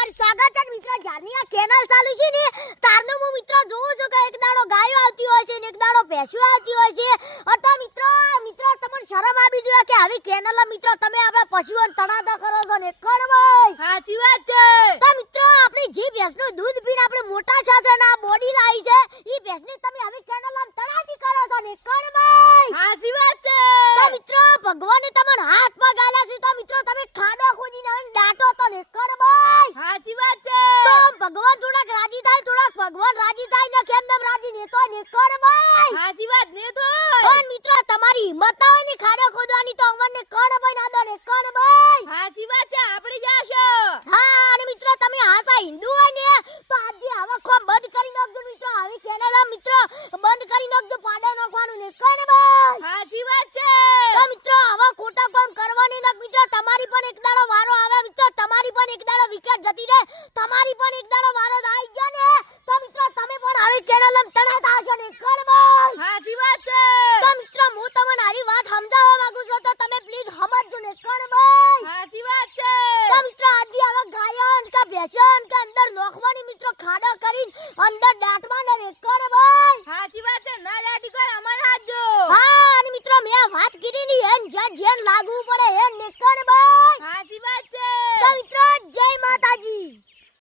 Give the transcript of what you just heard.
તમારું સ્વાગત છે મિત્રો. જ્યારની આ કેનાલ ચાલુ છે ને તારનો હું મિત્રો જોઉં છું કે એક દાડો ગાયો આવતી હોય છે ને એક દાડો ભેંસો આવતી હોય છે. અટો મિત્રો તમને શરમ આવી જોઈએ કે આવી કેનાલ મિત્રો તમે આપણા પશુઓને તણાતા કરો છો ને કણવાય. સાચી વાત છે. તો મિત્રો આપણે જે ભેંસનું દૂધ પીને આપણે મોટા સાથે ના બોડી લાવી છે ઈ ભેંસને તમે આવી કેનાલમાં તણાતી કરો છો ને કણવાય. સાચી વાત છે. તો મિત્રો ભગવાને તમને હાથ પગ આલ્યા છે તો મિત્રો તમે ખાડો ખોદીને આવીને દાટો તો ને કણવાય. સાચી વાત છે. તો ભગવાન થોડાક રાજી થાય ભગવાન રાજી થાય ને કેમ નામ રાજી ને તો ને કણવાય. સાચી વાત ને તો પણ મિત્રો તમારી હિંમત આવે ને ખાડો ખોદવાની તો અમને કણવાય ના દો ને કણવાય. સાચી વાત છે. આપણે જાશો. હા અને મિત્રો તમે હાસા હિન્દુ હોય ને તો આજે આવા ખોમ બંધ કરી નાખજો મિત્રો. આવી કેનાલ મિત્રો બંધ કરી નાખજો પાડા નાખવાનું ને કણવાય. સાચી વાત છે. તો મિત્રો આવા ખોટા કામ કરવાની ના મિત્રો. તમારી પણ એક દાડો વારો આવે મિત્રો. તમારી પણ એક દાડો વિકેટ જતી રહે. તમારી પણ એક દાડો વારો આવી જાય ને તો મિત્રો તમે પણ આવી કેનાલમાં તણાતા હશો ને કણવાય. સાચી વાત છે. તો મિત્રો હું તમને આરી વાત સમજાવવા માંગુ છું તો તમે પ્લીઝ સમજજો ને કણવાય. સાચી વાત છે. તો મિત્રો આજે આવા ગાયો કે ભેંસો કે અંદર નોખવાની મિત્રો ખાડો કરીને અંદર દાટવાના ને